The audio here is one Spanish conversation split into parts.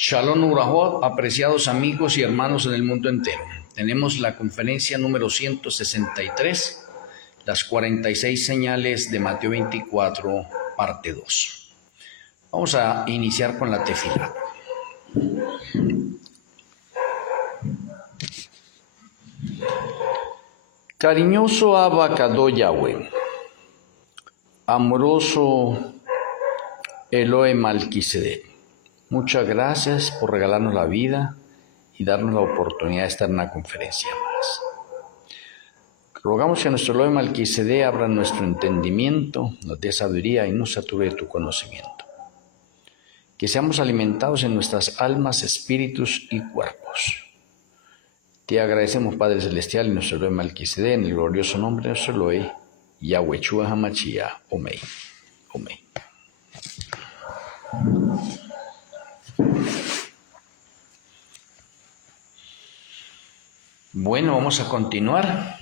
Shalom Uraho, apreciados amigos y hermanos en el mundo entero. Tenemos la conferencia número 163, las 46 señales de Mateo 24, parte 2. Vamos a iniciar con la tefilá. Cariñoso Abacadó Yahweh, amoroso Elohe Malquisedec, muchas gracias por regalarnos la vida y darnos la oportunidad de estar en una conferencia más. Rogamos que nuestro Elohe Malquisedec abra nuestro entendimiento, nos dé sabiduría y nos sature de tu conocimiento. Que seamos alimentados en nuestras almas, espíritus y cuerpos. Te agradecemos, Padre Celestial, y nuestro Elohe Malquisedec, en el glorioso nombre de nuestro Elohe, Yahweh Chua Hamachia. Amén. Amén. Bueno, vamos a continuar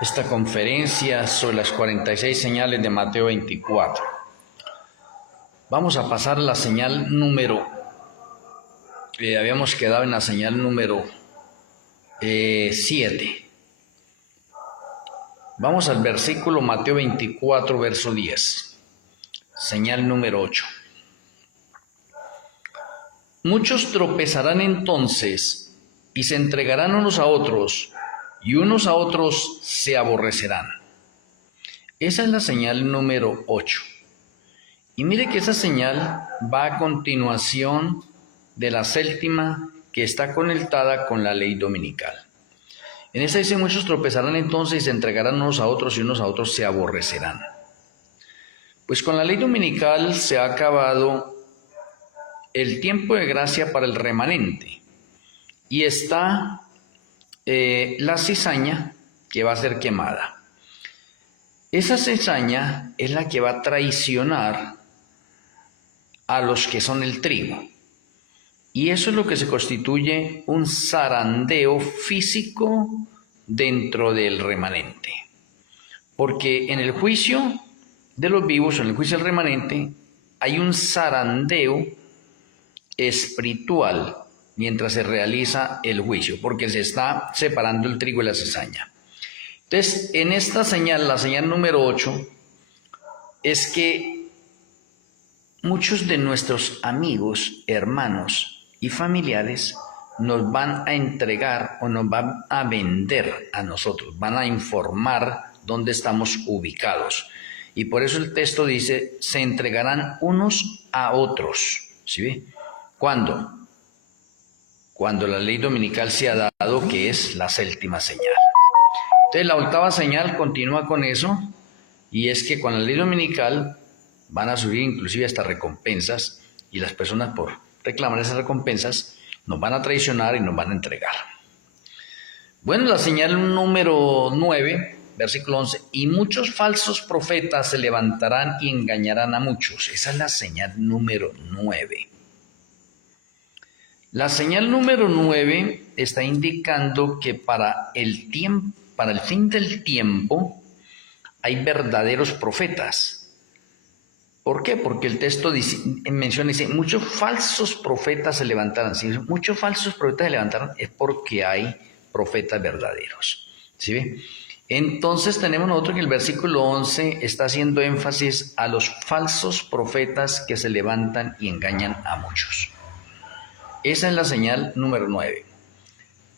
esta conferencia sobre las 46 señales de Mateo 24. Vamos a pasar a la señal número, habíamos quedado en la señal número 7. Vamos al versículo Mateo 24, verso 10. Señal número 8. Muchos tropezarán entonces y se entregarán unos a otros, y unos a otros se aborrecerán. Esa es la señal número 8. Y mire que esa señal va a continuación de la séptima, que está conectada con la ley dominical. En esa dice: muchos tropezarán entonces y se entregarán unos a otros, y unos a otros se aborrecerán. Pues con la ley dominical se ha acabado el tiempo de gracia para el remanente, y está la cizaña que va a ser quemada. Esa cizaña es la que va a traicionar a los que son el trigo, y eso es lo que se constituye un zarandeo físico dentro del remanente, porque en el juicio de los vivos, en el juicio del remanente, hay un zarandeo espiritual mientras se realiza el juicio, porque se está separando el trigo y la cizaña. Entonces, en esta señal, la señal número 8, es que muchos de nuestros amigos, hermanos y familiares nos van a entregar o nos van a vender a nosotros, van a informar dónde estamos ubicados. Y por eso el texto dice: se entregarán unos a otros. ¿Sí ve? ¿Cuándo? Cuando la ley dominical se ha dado, que es la séptima señal. Entonces la octava señal continúa con eso, y es que con la ley dominical van a subir inclusive hasta recompensas, y las personas, por reclamar esas recompensas, nos van a traicionar y nos van a entregar. Bueno, la señal número 9, versículo 11, y muchos falsos profetas se levantarán y engañarán a muchos. Esa es la señal número 9. La señal número 9 está indicando que para el fin del tiempo hay verdaderos profetas. ¿Por qué? Porque el texto menciona, dice, muchos falsos profetas se levantarán. Si muchos falsos profetas se levantaron, es porque hay profetas verdaderos. ¿Sí ve? Entonces tenemos nosotros que el versículo 11 está haciendo énfasis a los falsos profetas que se levantan y engañan a muchos. Esa es la señal número 9.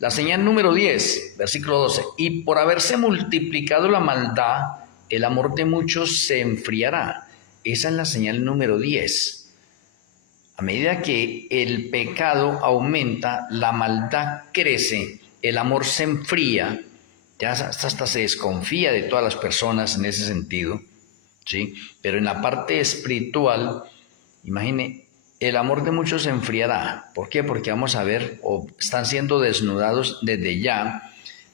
La señal número 10, versículo 12. Y por haberse multiplicado la maldad, el amor de muchos se enfriará. Esa es la señal número 10. A medida que el pecado aumenta, la maldad crece, el amor se enfría, ya hasta se desconfía de todas las personas en ese sentido, ¿sí? Pero en la parte espiritual, imagine, el amor de muchos se enfriará. ¿Por qué? Porque vamos a ver, o están siendo desnudados desde ya,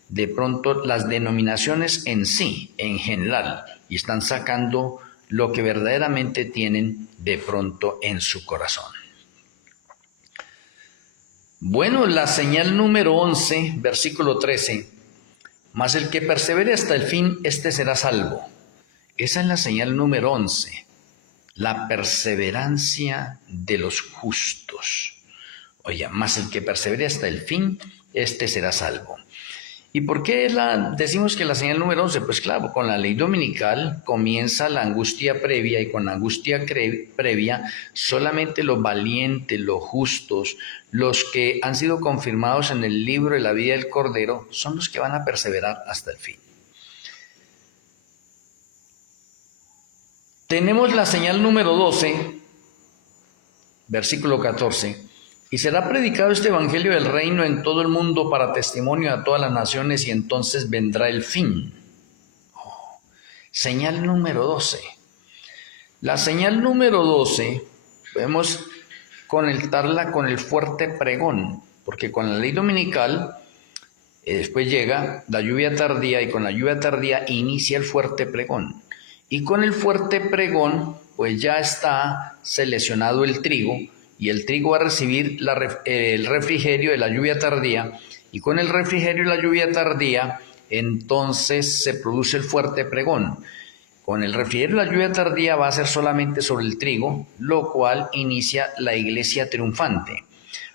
de pronto, las denominaciones en sí, en general, y están sacando lo que verdaderamente tienen de pronto en su corazón. Bueno, la señal número 11, versículo 13, mas el que persevere hasta el fin, este será salvo. Esa es la señal número 11. La perseverancia de los justos. Oye, más el que persevere hasta el fin, este será salvo. ¿Y por qué decimos que la señal número 11? Pues claro, con la ley dominical comienza la angustia previa y con la angustia previa solamente los valientes, los justos, los que han sido confirmados en el libro de la vida del Cordero, son los que van a perseverar hasta el fin. Tenemos la señal número 12, versículo 14. Y será predicado este evangelio del reino en todo el mundo para testimonio a todas las naciones y entonces vendrá el fin. Señal número 12. La señal número 12 podemos conectarla con el fuerte pregón, porque con la ley dominical después llega la lluvia tardía y con la lluvia tardía inicia el fuerte pregón. Y con el fuerte pregón pues ya está seleccionado el trigo, y el trigo va a recibir el refrigerio de la lluvia tardía, y con el refrigerio de la lluvia tardía, entonces se produce el fuerte pregón. Con el refrigerio de la lluvia tardía va a ser solamente sobre el trigo, lo cual inicia la iglesia triunfante.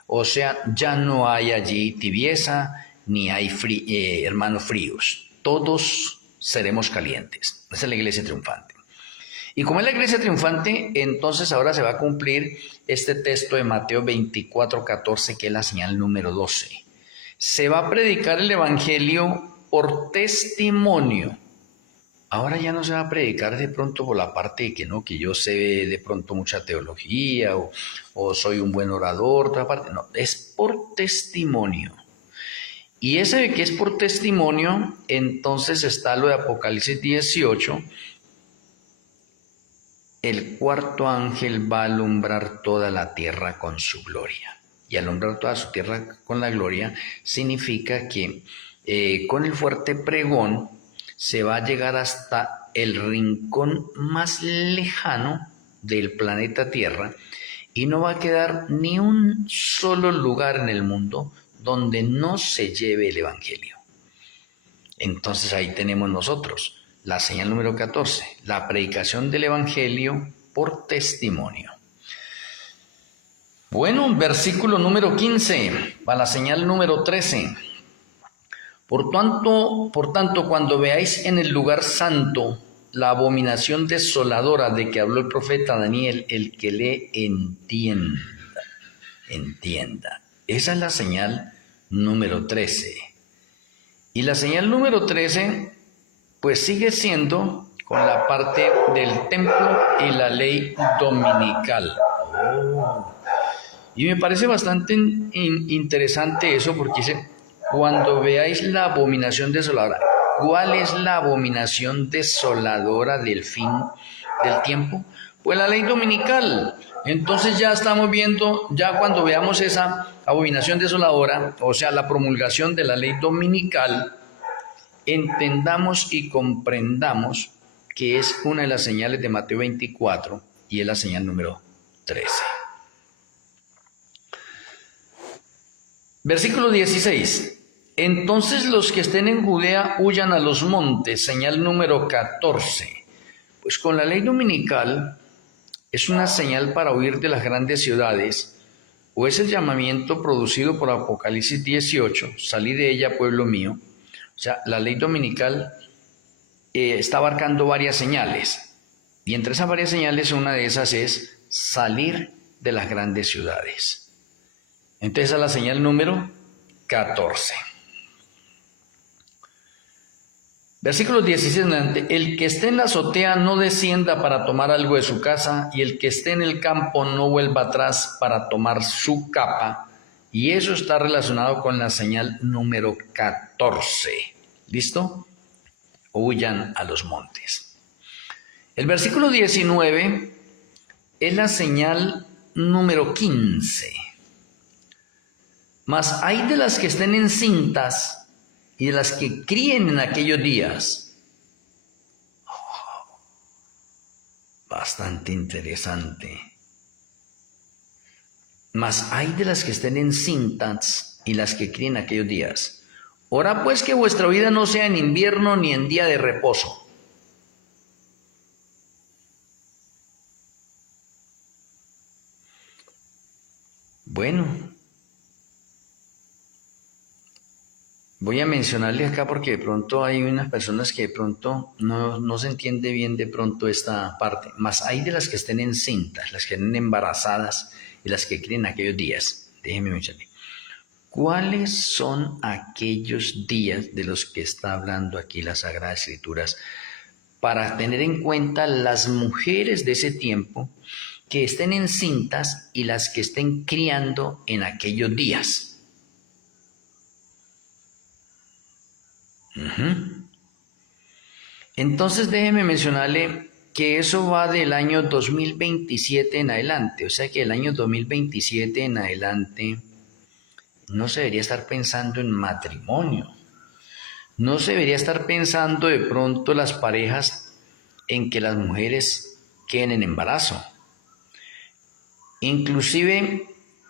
O sea, ya no hay allí tibieza, ni hay hermanos fríos. Todos seremos calientes. Esa es la iglesia triunfante. Y como es la iglesia triunfante, entonces ahora se va a cumplir este texto de Mateo 24:14, que es la señal número 12. Se va a predicar el evangelio por testimonio. Ahora ya no se va a predicar de pronto por la parte de que no, que yo sé de pronto mucha teología o soy un buen orador, otra parte. No, es por testimonio. Y ese de que es por testimonio, entonces está lo de Apocalipsis 18. El cuarto ángel va a alumbrar toda la tierra con su gloria. Y alumbrar toda su tierra con la gloria significa que con el fuerte pregón se va a llegar hasta el rincón más lejano del planeta Tierra y no va a quedar ni un solo lugar en el mundo donde no se lleve el evangelio. Entonces ahí tenemos nosotros la señal número 14, la predicación del evangelio por testimonio. Bueno, versículo número 15, para la señal número 13. Por tanto, cuando veáis en el lugar santo la abominación desoladora de que habló el profeta Daniel, el que le entienda. Esa es la señal número 13. Y la señal número 13, pues sigue siendo con la parte del templo y la ley dominical. Y me parece bastante interesante eso, porque dice, cuando veáis la abominación desoladora. ¿Cuál es la abominación desoladora del fin del tiempo? Pues la ley dominical. Entonces ya estamos viendo, ya cuando veamos esa abominación desoladora, o sea, la promulgación de la ley dominical, entendamos y comprendamos que es una de las señales de Mateo 24 y es la señal número 13. Versículo 16. Entonces los que estén en Judea huyan a los montes, señal número 14. Pues con la ley dominical es una señal para huir de las grandes ciudades, o es el llamamiento producido por Apocalipsis 18, salí de ella, pueblo mío. O sea, la ley dominical está abarcando varias señales, y entre esas varias señales una de esas es salir de las grandes ciudades. Entonces, a la señal número 14. Versículos 16 en adelante. El que esté en la azotea no descienda para tomar algo de su casa, y el que esté en el campo no vuelva atrás para tomar su capa. Y eso está relacionado con la señal número 14. ¿Listo? Huyan a los montes. El versículo 19 es la señal número 15. Mas hay de las que estén encintas y de las que críen en aquellos días. Bastante interesante. Mas hay de las que estén encintas y las que críen en aquellos días. Ora pues que vuestra vida no sea en invierno ni en día de reposo. Bueno, Voy a mencionarles acá porque de pronto hay unas personas que de pronto no se entiende bien de pronto esta parte. Más hay de las que estén encintas, las que estén embarazadas y las que críen aquellos días. Déjenme mencionar. ¿Cuáles son aquellos días de los que está hablando aquí las Sagradas Escrituras para tener en cuenta las mujeres de ese tiempo que estén encintas y las que estén criando en aquellos días? Entonces déjeme mencionarle que eso va del año 2027 en adelante, o sea que el año 2027 en adelante no se debería estar pensando en matrimonio, no se debería estar pensando de pronto las parejas en que las mujeres queden en embarazo. Inclusive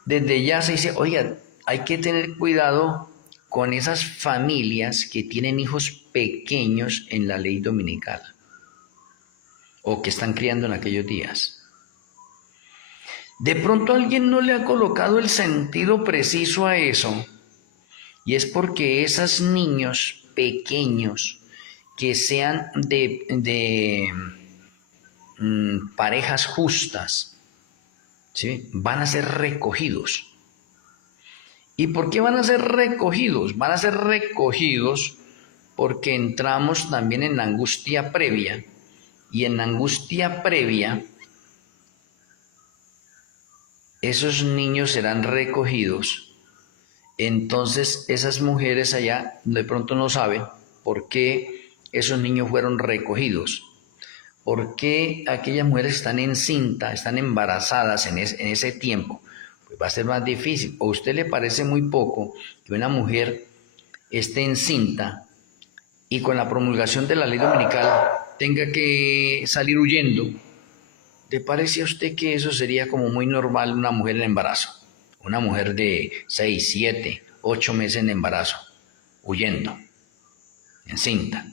desde ya se dice, oiga, hay que tener cuidado con esas familias que tienen hijos pequeños en la ley dominical o que están criando en aquellos días. De pronto alguien no le ha colocado el sentido preciso a eso y es porque esos niños pequeños que sean de parejas justas, ¿sí?, van a ser recogidos. ¿Y por qué van a ser recogidos? Van a ser recogidos porque entramos también en la angustia previa, y en la angustia previa esos niños serán recogidos. Entonces esas mujeres allá de pronto no saben por qué esos niños fueron recogidos, por qué aquellas mujeres están encinta, están embarazadas en ese tiempo. Pues va a ser más difícil. ¿O a usted le parece muy poco que una mujer esté encinta y con la promulgación de la ley dominical tenga que salir huyendo? ¿Le parece a usted que eso sería como muy normal una mujer en embarazo? Una mujer de 6, 7, 8 meses en embarazo, huyendo, encinta.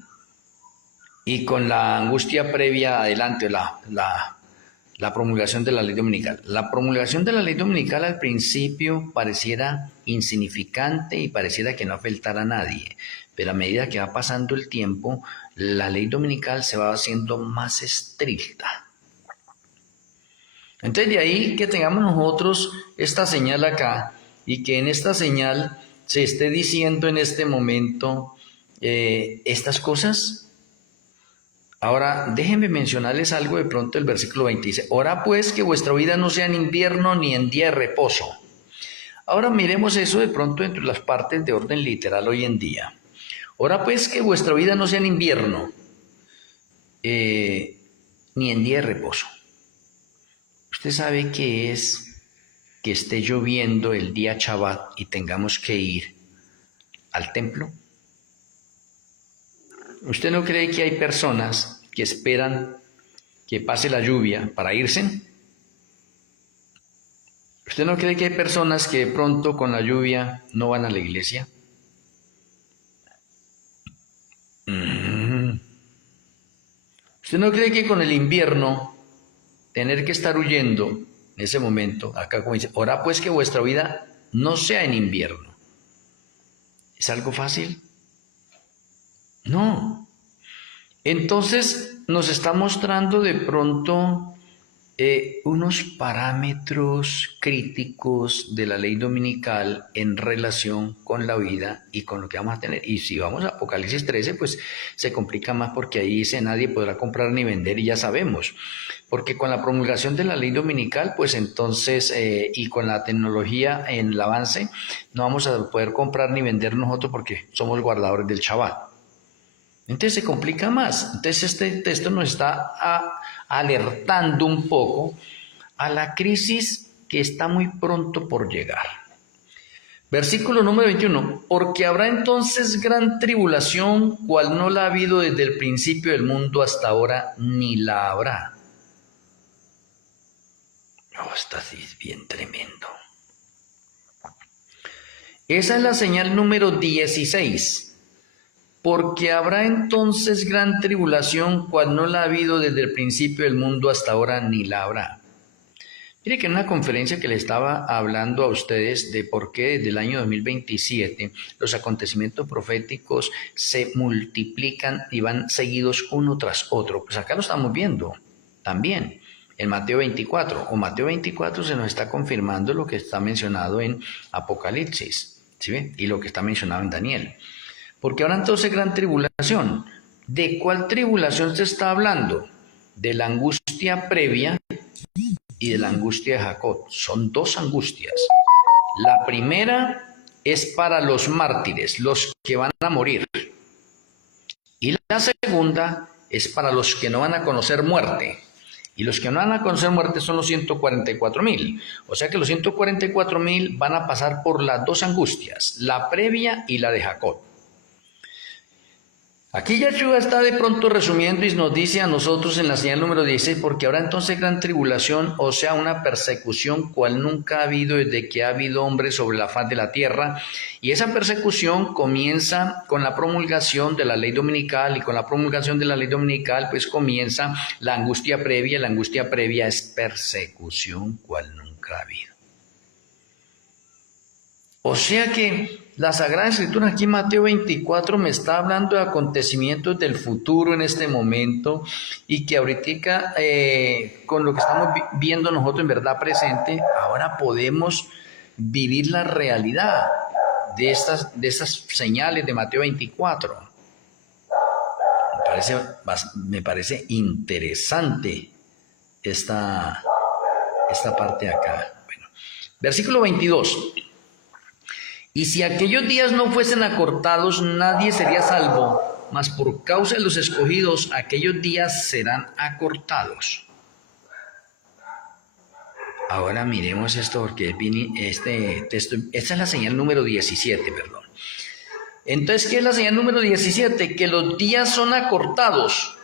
Y con la angustia previa adelante, la promulgación de la ley dominical. La promulgación de la ley dominical al principio pareciera insignificante y pareciera que no afectara a nadie, pero a medida que va pasando el tiempo, la ley dominical se va haciendo más estricta. Entonces de ahí que tengamos nosotros esta señal acá y que en esta señal se esté diciendo en este momento estas cosas. Ahora, déjenme mencionarles algo de pronto el versículo 20. Dice, ora pues que vuestra vida no sea en invierno ni en día de reposo. Ahora miremos eso de pronto entre las partes de orden literal hoy en día. Ora pues que vuestra vida no sea en invierno ni en día de reposo. ¿Usted sabe qué es que esté lloviendo el día Shabbat y tengamos que ir al templo? ¿Usted no cree que hay personas que esperan que pase la lluvia para irse? ¿Usted no cree que hay personas que de pronto con la lluvia no van a la iglesia? ¿Usted no cree que con el invierno tener que estar huyendo en ese momento, acá como dice, ora pues que vuestra vida no sea en invierno? ¿Es algo fácil? No. Entonces nos está mostrando de pronto unos parámetros críticos de la ley dominical en relación con la vida y con lo que vamos a tener. Y si vamos a Apocalipsis 13, pues se complica más porque ahí dice nadie podrá comprar ni vender y ya sabemos. Porque con la promulgación de la ley dominical, pues entonces, y con la tecnología en el avance, no vamos a poder comprar ni vender nosotros porque somos guardadores del Shabbat. Entonces se complica más. Entonces este texto nos está alertando un poco a la crisis que está muy pronto por llegar. Versículo número 21. Porque habrá entonces gran tribulación, cual no la ha habido desde el principio del mundo hasta ahora, ni la habrá. Oh, está así bien tremendo. Esa es la señal número 16. Porque habrá entonces gran tribulación, cual no la ha habido desde el principio del mundo hasta ahora, ni la habrá. Mire que en una conferencia que le estaba hablando a ustedes de por qué desde el año 2027 los acontecimientos proféticos se multiplican y van seguidos uno tras otro, pues acá lo estamos viendo también en Mateo 24, o Mateo 24 se nos está confirmando lo que está mencionado en Apocalipsis, ¿sí ve? Y lo que está mencionado en Daniel. Porque ahora entonces gran tribulación. ¿De cuál tribulación se está hablando? De la angustia previa y de la angustia de Jacob. Son dos angustias. La primera es para los mártires, los que van a morir. Y la segunda es para los que no van a conocer muerte. Y los que no van a conocer muerte son los 144.000. O sea que los 144.000 van a pasar por las dos angustias, la previa y la de Jacob. Aquí Yahshua está de pronto resumiendo y nos dice a nosotros en la señal número 16, porque ahora entonces gran tribulación, o sea, una persecución cual nunca ha habido desde que ha habido hombres sobre la faz de la tierra. Y esa persecución comienza con la promulgación de la ley dominical, y con la promulgación de la ley dominical pues comienza la angustia previa. La angustia previa es persecución cual nunca ha habido. O sea que la Sagrada Escritura aquí en Mateo 24 me está hablando de acontecimientos del futuro en este momento y que ahorita con lo que estamos viendo nosotros en verdad presente, ahora podemos vivir la realidad de estas señales de Mateo 24. Me parece interesante esta parte de acá. Bueno, versículo 22. Y si aquellos días no fuesen acortados, nadie sería salvo, mas por causa de los escogidos, aquellos días serán acortados. Ahora miremos esto, porque este texto, esta es la señal número 17, perdón. Entonces, ¿qué es la señal número 17? Que los días son acortados.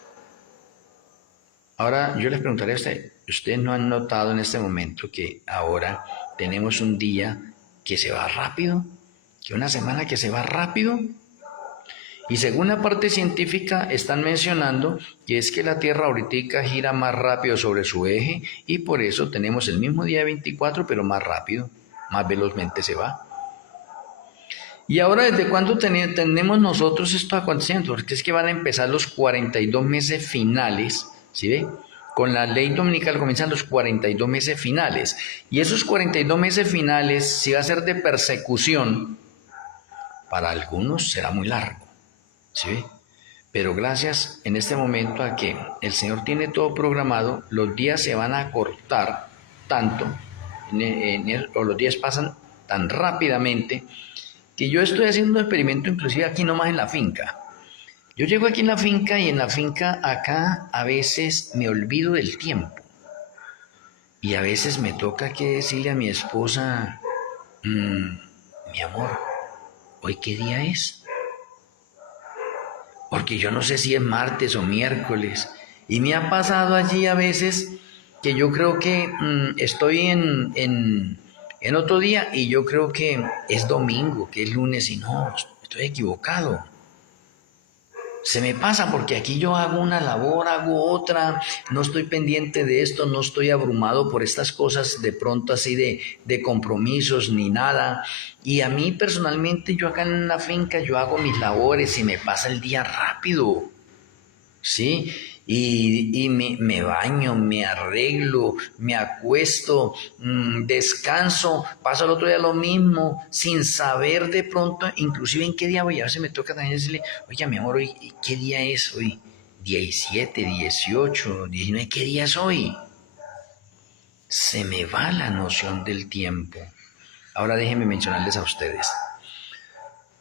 Ahora, yo les preguntaré a ¿ustedes no han notado en este momento que ahora tenemos un día que se va rápido? Que una semana que se va rápido. Y según la parte científica están mencionando que es que la Tierra ahorita gira más rápido sobre su eje y por eso tenemos el mismo día 24 pero más rápido, más velozmente se va. Y ahora, ¿desde cuándo tenemos nosotros estos acontecimientos? Porque es que van a empezar los 42 meses finales, ¿sí ve? Con la ley dominical comienzan los 42 meses finales. Y esos 42 meses finales, si va a ser de persecución, para algunos será muy largo, ¿sí? Pero gracias en este momento a que el Señor tiene todo programado, los días se van a acortar tanto, o los días pasan tan rápidamente, que yo estoy haciendo un experimento inclusive aquí nomás en la finca. Yo llego aquí en la finca y en la finca acá a veces me olvido del tiempo. Y a veces me toca que decirle a mi esposa, mi amor, ¿hoy qué día es? Porque yo no sé si es martes o miércoles. Y me ha pasado allí a veces que yo creo que estoy en otro día y yo creo que es domingo, que es lunes y no, estoy equivocado. Se me pasa porque aquí yo hago una labor, hago otra, no estoy pendiente de esto, no estoy abrumado por estas cosas de pronto así de compromisos ni nada. Y a mí personalmente yo acá en la finca yo hago mis labores y me pasa el día rápido, ¿sí? Y me baño, me arreglo, me acuesto, descanso, paso el otro día lo mismo, sin saber de pronto, inclusive en qué día voy. A veces me toca también decirle, oye, mi amor, ¿hoy qué día es hoy? 17, 18, 19, ¿qué día es hoy? Se me va la noción del tiempo. Ahora déjenme mencionarles a ustedes.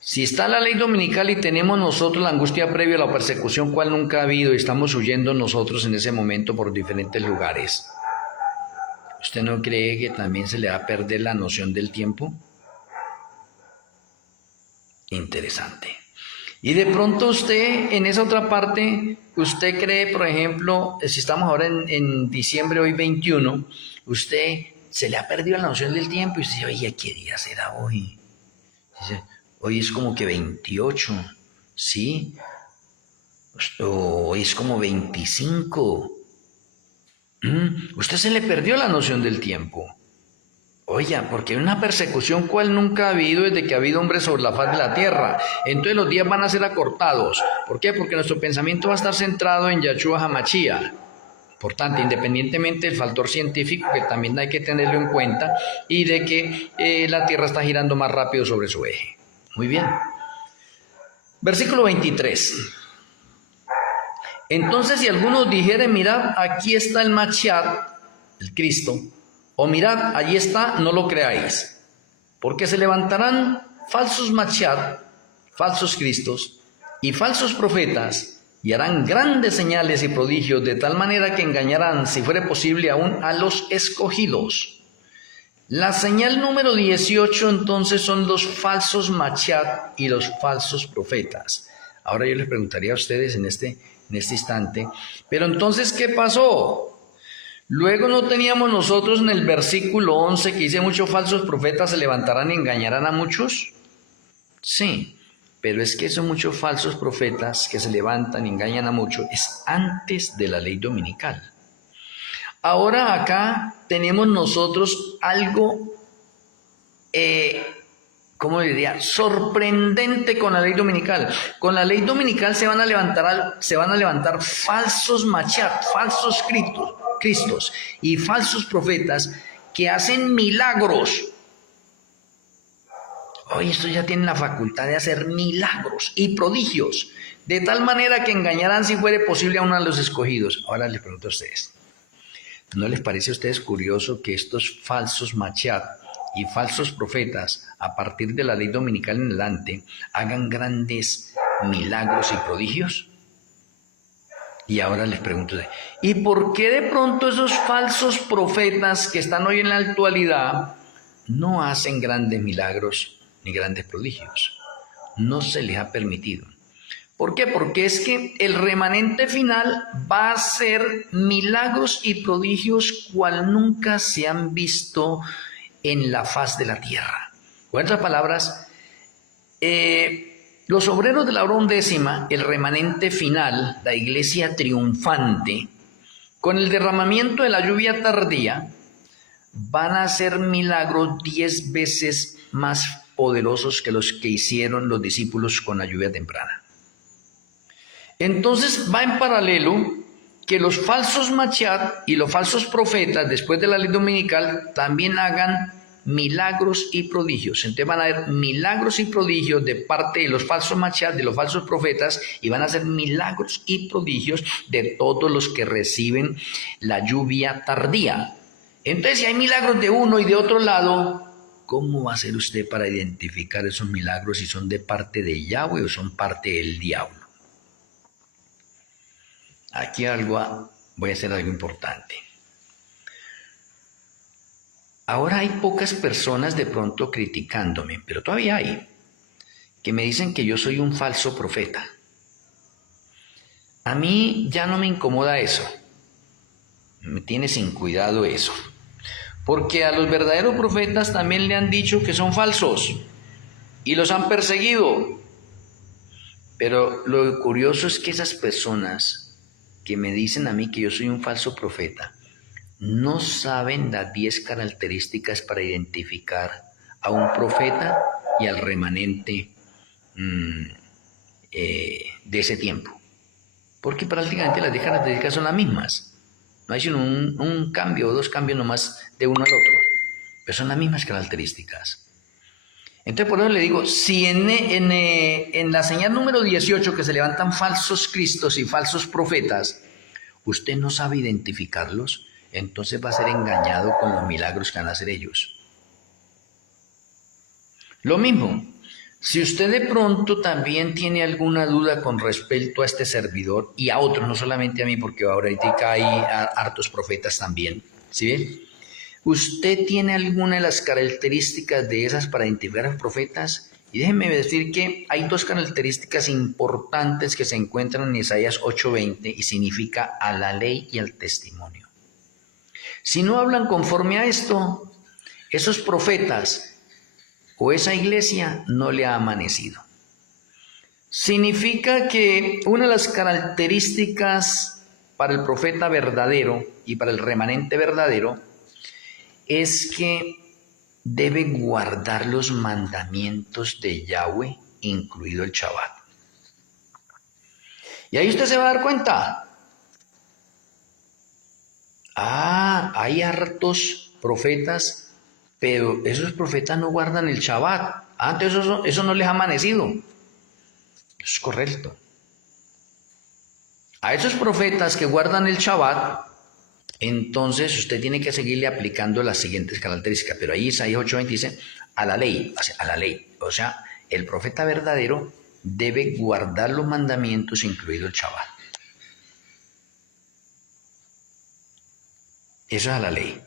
Si está la ley dominical y tenemos nosotros la angustia previa a la persecución cual nunca ha habido y estamos huyendo nosotros en ese momento por diferentes lugares, ¿usted no cree que también se le va a perder la noción del tiempo? Interesante. Y de pronto usted, en esa otra parte, usted cree, por ejemplo, si estamos ahora en diciembre, hoy 21, usted se le ha perdido la noción del tiempo y usted dice, oye, ¿qué día será hoy? Dice, hoy es como que 28, ¿sí? O hoy es como 25. Usted se le perdió la noción del tiempo. Oiga, porque hay una persecución cual nunca ha habido desde que ha habido hombres sobre la faz de la tierra. Entonces los días van a ser acortados. ¿Por qué? Porque nuestro pensamiento va a estar centrado en Yahshua HaMashiach. Importante, independientemente del factor científico, que también hay que tenerlo en cuenta, y de que la Tierra está girando más rápido sobre su eje. Muy bien. Versículo 23. Entonces, si alguno dijere, mirad, aquí está el Mashiach, el Cristo, o mirad, allí está, no lo creáis, porque se levantarán falsos Mashiach, falsos Cristos, y falsos profetas, y harán grandes señales y prodigios, de tal manera que engañarán, si fuere posible, aún a los escogidos. La señal número 18, entonces, son los falsos Mashiach y los falsos profetas. Ahora yo les preguntaría a ustedes en este instante, pero entonces, ¿qué pasó? Luego no teníamos nosotros en el versículo 11 que dice, muchos falsos profetas se levantarán y engañarán a muchos. Sí. Pero es que esos muchos falsos profetas que se levantan y engañan a muchos es antes de la ley dominical. Ahora acá tenemos nosotros algo, ¿cómo diría? Sorprendente con la ley dominical. Con la ley dominical se van a levantar falsos Mashiach, falsos Cristos y falsos profetas que hacen milagros. Hoy estos ya tienen la facultad de hacer milagros y prodigios, de tal manera que engañarán, si fuere posible, a uno de los escogidos. Ahora les pregunto a ustedes, ¿no les parece a ustedes curioso que estos falsos Mashiach y falsos profetas, a partir de la ley dominical en adelante, hagan grandes milagros y prodigios? Y ahora les pregunto, ¿y por qué de pronto esos falsos profetas que están hoy en la actualidad no hacen grandes milagros ni grandes prodigios? No se les ha permitido. ¿Por qué? Porque es que el remanente final va a hacer milagros y prodigios cual nunca se han visto en la faz de la tierra. Con otras palabras, los obreros de la hora undécima, el remanente final, la iglesia triunfante, con el derramamiento de la lluvia tardía, van a hacer milagros 10 veces más poderosos que los que hicieron los discípulos con la lluvia temprana. Entonces va en paralelo que los falsos Mashiach y los falsos profetas, después de la ley dominical, también hagan milagros y prodigios. Entonces van a haber milagros y prodigios de parte de los falsos Mashiach, de los falsos profetas, y van a hacer milagros y prodigios de todos los que reciben la lluvia tardía. Entonces, si hay milagros de uno y de otro lado, ¿cómo va a hacer usted para identificar esos milagros si son de parte de Yahweh o son parte del diablo? Aquí voy a hacer algo importante. Ahora hay pocas personas de pronto criticándome, pero todavía hay, que me dicen que yo soy un falso profeta. A mí ya no me incomoda eso. Me tiene sin cuidado eso. Porque a los verdaderos profetas también le han dicho que son falsos y los han perseguido. Pero lo curioso es que esas personas que me dicen a mí que yo soy un falso profeta no saben las 10 características para identificar a un profeta y al remanente de ese tiempo. Porque prácticamente las 10 características son las mismas. No hay sino un cambio o dos cambios nomás de uno al otro, pero son las mismas características. Entonces, por eso le digo, si en la señal número 18 que se levantan falsos cristos y falsos profetas, usted no sabe identificarlos, entonces va a ser engañado con los milagros que van a hacer ellos. Lo mismo, si usted de pronto también tiene alguna duda con respecto a este servidor y a otros, no solamente a mí, porque ahorita hay hartos profetas también, ¿sí ven? ¿Usted tiene alguna de las características de esas para identificar a los profetas? Y déjenme decir que hay dos características importantes que se encuentran en Isaías 8:20 y significa a la ley y al testimonio. Si no hablan conforme a esto, esos profetas o esa iglesia no le ha amanecido. Significa que una de las características para el profeta verdadero y para el remanente verdadero es que debe guardar los mandamientos de Yahweh, incluido el Shabbat. Y ahí usted se va a dar cuenta. Hay hartos profetas, pero esos profetas no guardan el Shabbat. Antes eso no les ha amanecido. Eso es correcto. A esos profetas que guardan el Shabbat, entonces usted tiene que seguirle aplicando las siguientes características. Pero ahí Isaías 8:20 dice, a la ley. O sea, el profeta verdadero debe guardar los mandamientos, incluido el Shabbat. Eso es a la ley.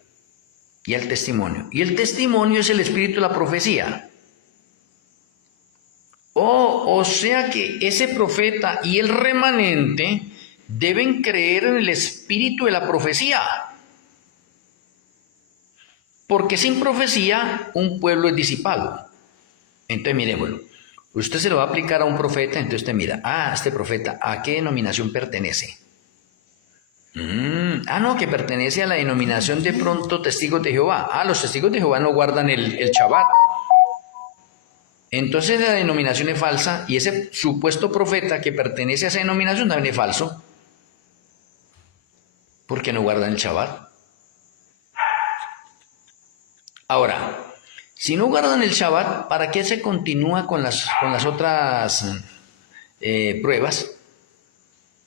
Y al testimonio. Y el testimonio es el espíritu de la profecía. O sea que ese profeta y el remanente deben creer en el espíritu de la profecía. Porque sin profecía un pueblo es disipado. Entonces miremoslo. Usted se lo va a aplicar a un profeta, entonces usted mira, este profeta, ¿a qué denominación pertenece? No, que pertenece a la denominación de pronto Testigos de Jehová. Los Testigos de Jehová no guardan el Shabbat. Entonces la denominación es falsa y ese supuesto profeta que pertenece a esa denominación también es falso. Porque no guardan el Shabbat. Ahora, si no guardan el Shabbat, ¿para qué se continúa con las otras pruebas?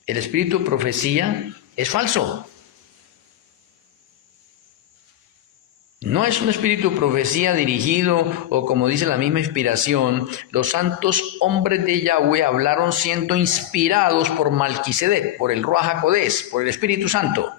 El espíritu de profecía es falso. No es un espíritu de profecía dirigido, o como dice la misma inspiración, los santos hombres de Yahweh hablaron siendo inspirados por Malquisedec, por el Ruach HaKodesh, por el Espíritu Santo.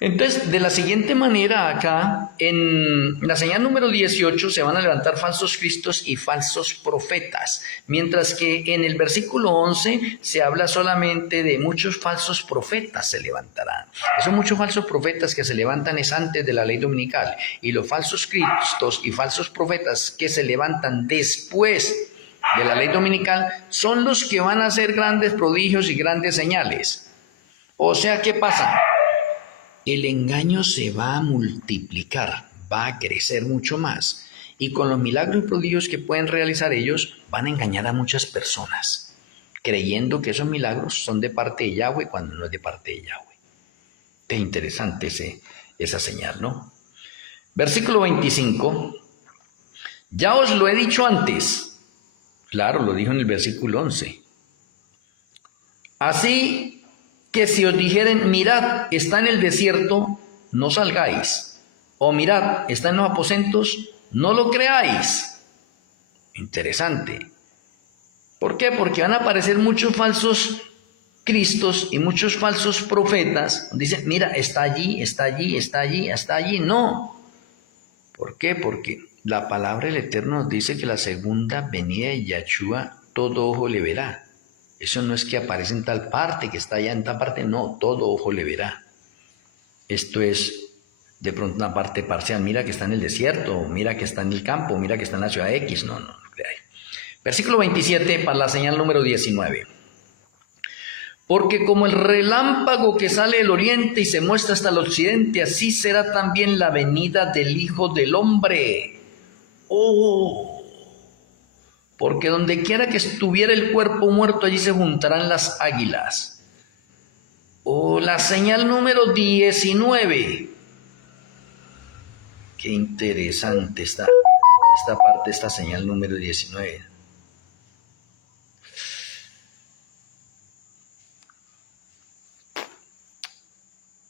Entonces, de la siguiente manera acá, en la señal número 18 se van a levantar falsos cristos y falsos profetas, mientras que en el versículo 11 se habla solamente de muchos falsos profetas se levantarán. Esos muchos falsos profetas que se levantan es antes de la ley dominical, y los falsos cristos y falsos profetas que se levantan después de la ley dominical son los que van a hacer grandes prodigios y grandes señales. O sea, ¿qué pasa? El engaño se va a multiplicar, va a crecer mucho más. Y con los milagros y prodigios que pueden realizar ellos, van a engañar a muchas personas, creyendo que esos milagros son de parte de Yahweh cuando no es de parte de Yahweh. Es interesante esa señal, ¿no? Versículo 25. Ya os lo he dicho antes. Claro, lo dijo en el versículo 11. Así que si os dijeren, mirad, está en el desierto, no salgáis. O mirad, está en los aposentos, no lo creáis. Interesante. ¿Por qué? Porque van a aparecer muchos falsos cristos y muchos falsos profetas. Dicen, mira, está allí, está allí, está allí, está allí. No. ¿Por qué? Porque la palabra del Eterno nos dice que la segunda venida de Yahshua, todo ojo le verá. Eso no es que aparece en tal parte, que está allá en tal parte, no, todo ojo le verá. Esto es de pronto una parte parcial, mira que está en el desierto, mira que está en el campo, mira que está en la ciudad X, no creáis. Versículo 27 para la señal número 19. Porque como el relámpago que sale del oriente y se muestra hasta el occidente, así será también la venida del Hijo del Hombre. Porque donde quiera que estuviera el cuerpo muerto, allí se juntarán las águilas. La señal número 19. Qué interesante esta parte, esta señal número 19.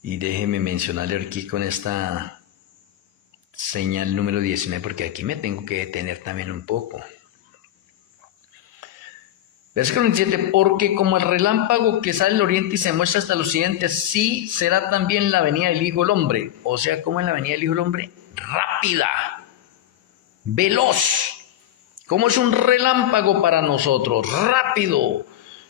Y déjeme mencionarle aquí con esta señal número 19, porque aquí me tengo que detener también un poco. Versículo 27, porque como el relámpago que sale del oriente y se muestra hasta el occidente, así será también la venida del Hijo del Hombre. O sea, ¿cómo es la venida del Hijo del Hombre? Rápida, veloz. ¿Cómo es un relámpago para nosotros? Rápido.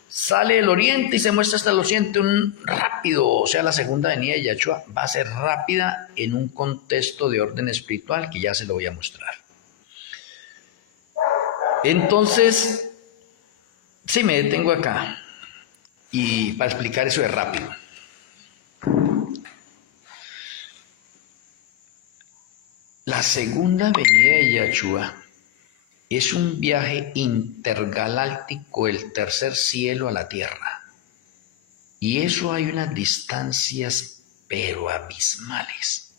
Sale del oriente y se muestra hasta el occidente, rápido. O sea, la segunda venida de Yahshua va a ser rápida en un contexto de orden espiritual que ya se lo voy a mostrar. Entonces, sí, me detengo acá. Y para explicar eso es rápido. La segunda venida de Yahshua es un viaje intergaláctico del tercer cielo a la tierra. Y eso hay unas distancias pero abismales.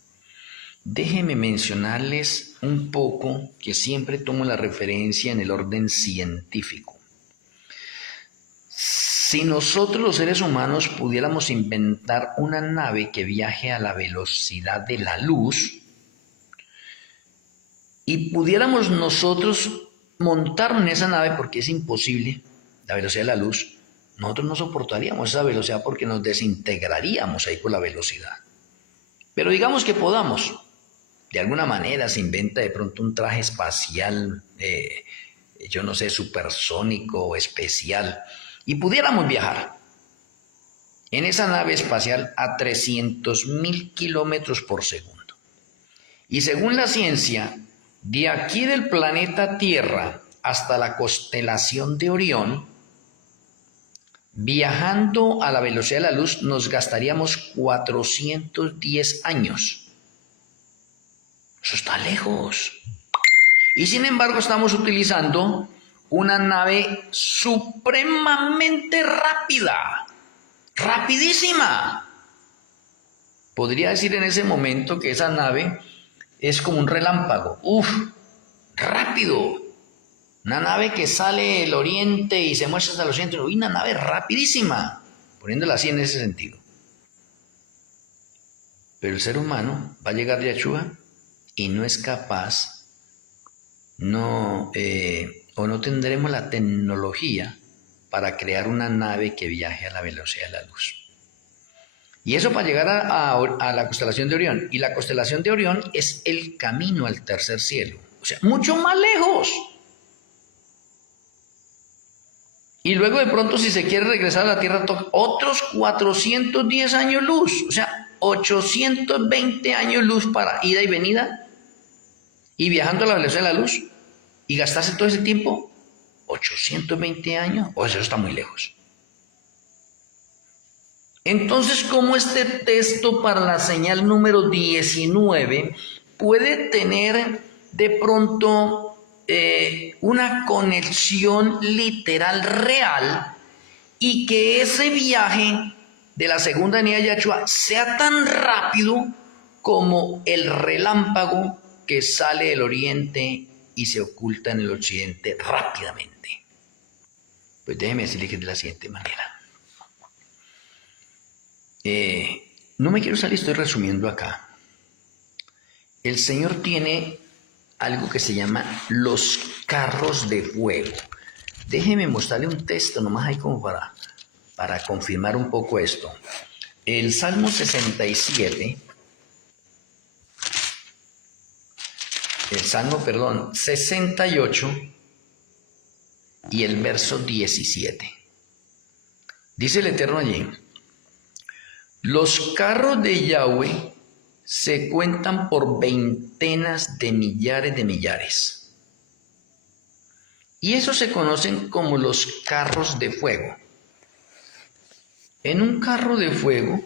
Déjenme mencionarles un poco que siempre tomo la referencia en el orden científico. Si nosotros los seres humanos pudiéramos inventar una nave que viaje a la velocidad de la luz y pudiéramos nosotros montar en esa nave, porque es imposible, la velocidad de la luz, nosotros no soportaríamos esa velocidad porque nos desintegraríamos ahí por la velocidad. Pero digamos que podamos, de alguna manera se inventa de pronto un traje espacial, yo no sé, supersónico o especial, y pudiéramos viajar en esa nave espacial a 300.000 kilómetros por segundo. Y según la ciencia, de aquí del planeta Tierra hasta la constelación de Orión, viajando a la velocidad de la luz nos gastaríamos 410 años. Eso está lejos. Y sin embargo estamos utilizando una nave supremamente rápida, rapidísima. Podría decir en ese momento que esa nave es como un relámpago. Rápido. Una nave que sale del oriente y se muestra hasta el occidente. Una nave rapidísima, poniéndola así en ese sentido. Pero el ser humano va a llegar de Yahshua y no es capaz, o no tendremos la tecnología para crear una nave que viaje a la velocidad de la luz. Y eso para llegar a la constelación de Orión. Y la constelación de Orión es el camino al tercer cielo. O sea, mucho más lejos. Y luego de pronto si se quiere regresar a la Tierra, otros 410 años luz. O sea, 820 años luz para ida y venida. Y viajando a la velocidad de la luz. Y gastarse todo ese tiempo. 820 años. Pues eso está muy lejos. Entonces, ¿cómo este texto para la señal número 19 puede tener de pronto una conexión literal real y que ese viaje de la segunda venida de Yahshua sea tan rápido como el relámpago que sale del oriente y se oculta en el occidente rápidamente? Pues déjeme decirle que es de la siguiente manera. No me quiero salir, estoy resumiendo acá. El Señor tiene algo que se llama los carros de fuego. Déjeme mostrarle un texto nomás ahí como para confirmar un poco esto. El Salmo 67, 68 y el verso 17. Dice el Eterno allí: los carros de Yahweh se cuentan por veintenas de millares. Y esos se conocen como los carros de fuego. En un carro de fuego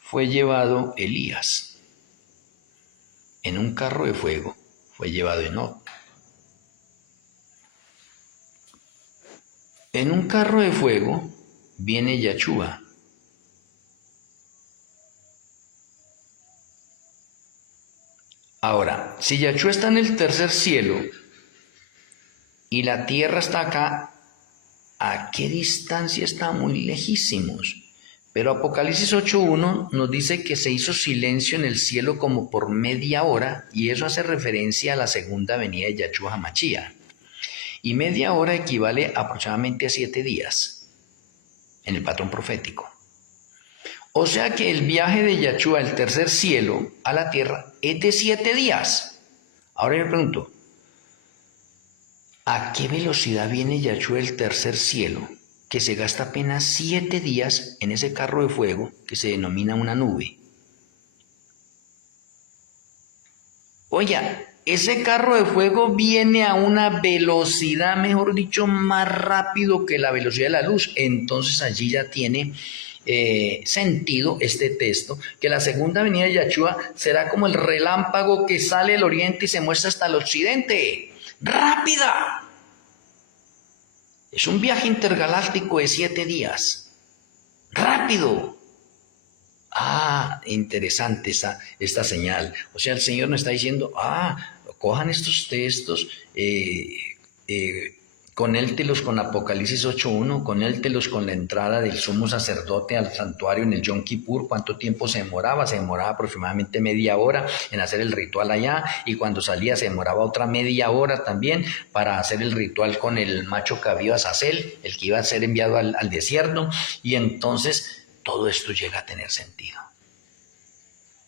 fue llevado Elías. En un carro de fuego fue llevado Enoc. En un carro de fuego viene Yahshua. Ahora, si Yahshua está en el tercer cielo y la tierra está acá, ¿a qué distancia está? Muy lejísimos. Pero Apocalipsis 8.1 nos dice que se hizo silencio en el cielo como por media hora, y eso hace referencia a la segunda venida de Yahshua HaMashiach. Y media hora equivale aproximadamente a 7 días en el patrón profético. O sea que el viaje de Yahshua al tercer cielo, a la tierra, es de 7 días. Ahora yo me pregunto, ¿a qué velocidad viene Yahshua del tercer cielo, que se gasta apenas 7 días en ese carro de fuego que se denomina una nube? Oiga, ese carro de fuego viene a una velocidad, mejor dicho, más rápido que la velocidad de la luz. Entonces allí ya tiene sentido este texto, que la segunda venida de Yahshua será como el relámpago que sale del oriente y se muestra hasta el occidente. ¡Rápida! Es un viaje intergaláctico de 7 días. ¡Rápido! Ah, interesante esta señal. O sea, el Señor nos está diciendo, cojan estos textos, conéltelos con Apocalipsis 8.1, conéltelos con la entrada del sumo sacerdote al santuario en el Yom Kippur. ¿Cuánto tiempo se demoraba? Se demoraba aproximadamente media hora en hacer el ritual allá, y cuando salía se demoraba otra media hora también para hacer el ritual con el macho cabrío Azazel, el que iba a ser enviado al desierto, y entonces todo esto llega a tener sentido.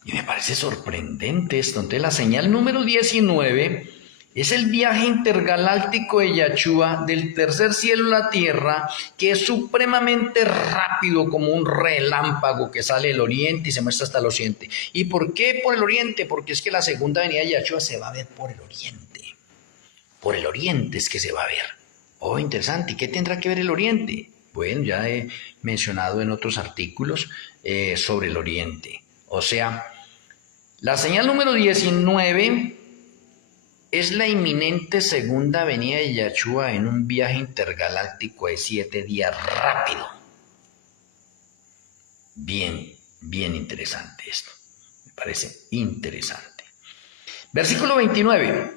Y me parece sorprendente esto. Entonces la señal número 19 es el viaje intergaláctico de Yahshua del tercer cielo a la tierra, que es supremamente rápido como un relámpago que sale del oriente y se muestra hasta el occidente. ¿Y por qué por el oriente? Porque es que la segunda venida de Yahshua se va a ver por el oriente. Por el oriente es que se va a ver. Oh, interesante. ¿Y qué tendrá que ver el oriente? Bueno, ya he mencionado en otros artículos sobre el oriente. O sea, la señal número 19 es la inminente segunda venida de Yahshua en un viaje intergaláctico de 7 días rápido. Bien interesante esto. Me parece interesante. Versículo 29.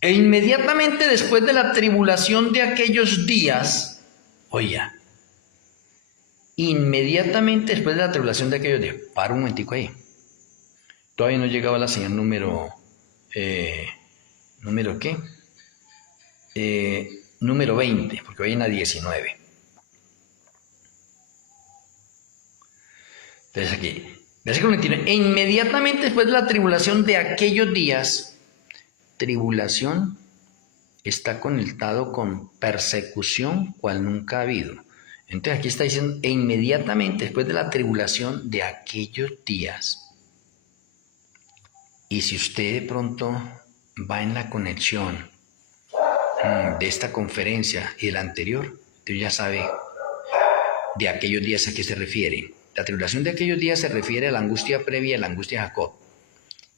E inmediatamente después de la tribulación de aquellos días, oiga, inmediatamente después de la tribulación de aquellos días, para un momentico ahí. Todavía no llegaba la señal ¿número qué? Número 20, porque hoy en la 19. Entonces aquí, versículo 29. E inmediatamente después de la tribulación de aquellos días, tribulación está conectado con persecución cual nunca ha habido. Entonces aquí está diciendo, e inmediatamente después de la tribulación de aquellos días. Y si usted de pronto va en la conexión de esta conferencia y de la anterior, usted ya sabe de aquellos días a qué se refiere. La tribulación de aquellos días se refiere a la angustia previa y a la angustia de Jacob.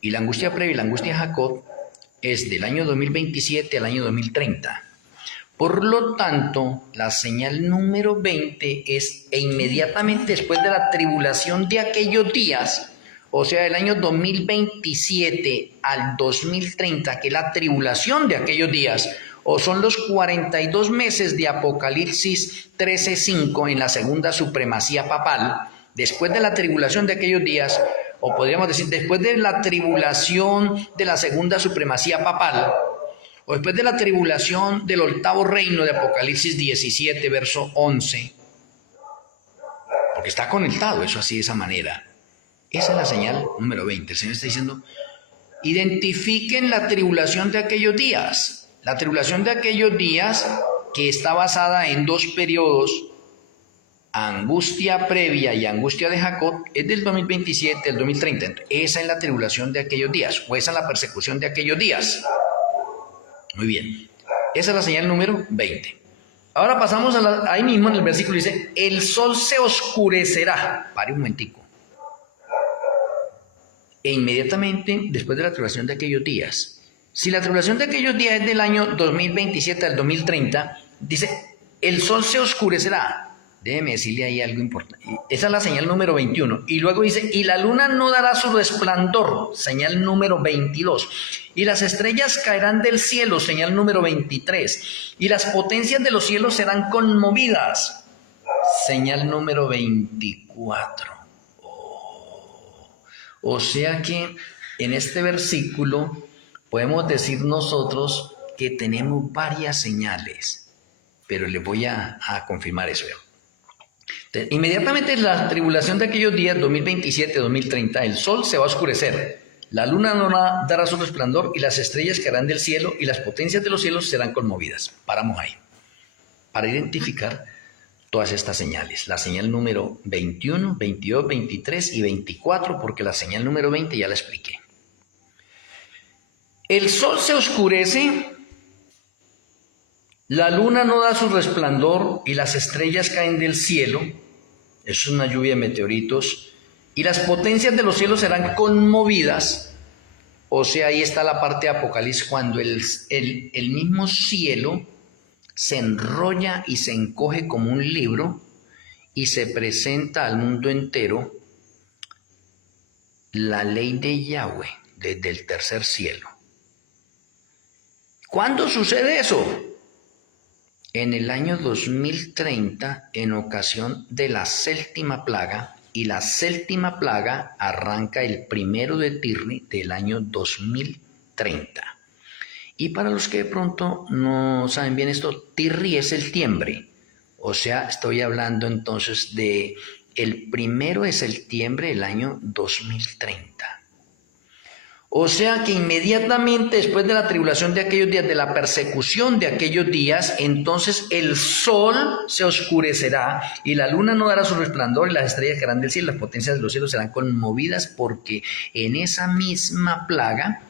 Y la angustia previa y la angustia de Jacob es del año 2027 al año 2030. Por lo tanto, la señal número 20 es e inmediatamente después de la tribulación de aquellos días, o sea, del año 2027 al 2030, que es la tribulación de aquellos días, o son los 42 meses de Apocalipsis 13:5 en la segunda supremacía papal, después de la tribulación de aquellos días, o podríamos decir, después de la tribulación de la segunda supremacía papal, o después de la tribulación del octavo reino de Apocalipsis 17, verso 11, porque está conectado eso así de esa manera. Esa es la señal número 20. El Señor está diciendo, identifiquen la tribulación de aquellos días. La tribulación de aquellos días, que está basada en 2 periodos, angustia previa y angustia de Jacob, es del 2027 al 2030. Esa es la tribulación de aquellos días, o esa es la persecución de aquellos días. Muy bien. Esa es la señal número 20. Ahora pasamos ahí mismo en el versículo, dice, el sol se oscurecerá. Pare un momentico. E inmediatamente después de la tribulación de aquellos días. Si la tribulación de aquellos días es del año 2027 al 2030, dice, el sol se oscurecerá. Déjeme decirle ahí algo importante. Esa es la señal número 21. Y luego dice, y la luna no dará su resplandor, señal número 22. Y las estrellas caerán del cielo, señal número 23. Y las potencias de los cielos serán conmovidas, señal número 24. O sea que en este versículo podemos decir nosotros que tenemos varias señales, pero les voy a confirmar eso. Entonces, inmediatamente en la tribulación de aquellos días, 2027-2030, el sol se va a oscurecer, la luna no dará su resplandor y las estrellas caerán del cielo y las potencias de los cielos serán conmovidas. Paramos ahí para identificar todas estas señales. La señal número 21, 22, 23 y 24, porque la señal número 20 ya la expliqué. El sol se oscurece, la luna no da su resplandor y las estrellas caen del cielo. Es una lluvia de meteoritos. Y las potencias de los cielos serán conmovidas. O sea, ahí está la parte de Apocalipsis, cuando el mismo cielo se enrolla y se encoge como un libro y se presenta al mundo entero la ley de Yahweh desde el tercer cielo. ¿Cuándo sucede eso? En el año 2030, en ocasión de la séptima plaga, y la séptima plaga arranca el 1 de Tirri del año 2030. Y para los que de pronto no saben bien esto, Tirri es el septiembre. O sea, estoy hablando entonces de el 1 de septiembre del año 2030. O sea que inmediatamente después de la tribulación de aquellos días, de la persecución de aquellos días, entonces el sol se oscurecerá y la luna no dará su resplandor y las estrellas caerán del cielo, las potencias de los cielos serán conmovidas, porque en esa misma plaga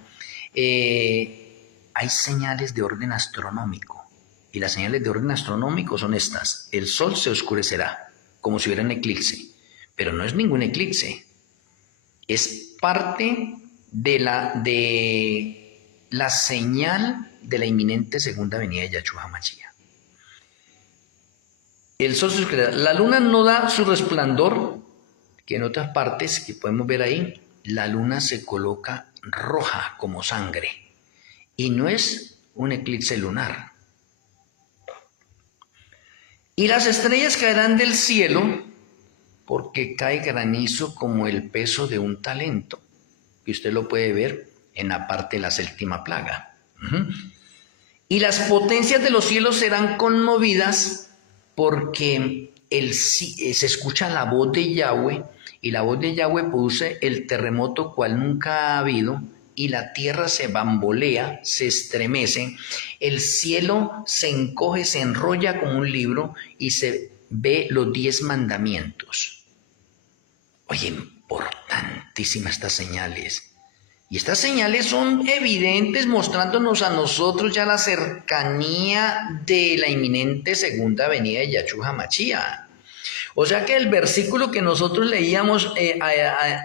hay señales de orden astronómico. Y las señales de orden astronómico son estas: el sol se oscurecerá como si hubiera un eclipse, pero no es ningún eclipse, es parte de la señal de la inminente segunda venida de Yahshua HaMashiach. El sol se oscurece, la luna no da su resplandor, que en otras partes que podemos ver ahí, la luna se coloca roja como sangre, y no es un eclipse lunar. Y las estrellas caerán del cielo, porque cae granizo como el peso de un talento. Y usted lo puede ver en la parte de la séptima plaga. Y las potencias de los cielos serán conmovidas, porque se escucha la voz de Yahweh, y la voz de Yahweh produce el terremoto cual nunca ha habido, y la tierra se bambolea, se estremece, el cielo se encoge, se enrolla como un libro, y se ve los 10 mandamientos. Oye, importantísimas estas señales. Y estas señales son evidentes, mostrándonos a nosotros ya la cercanía de la inminente segunda venida de Yahshua HaMashiach. O sea que el versículo que nosotros leíamos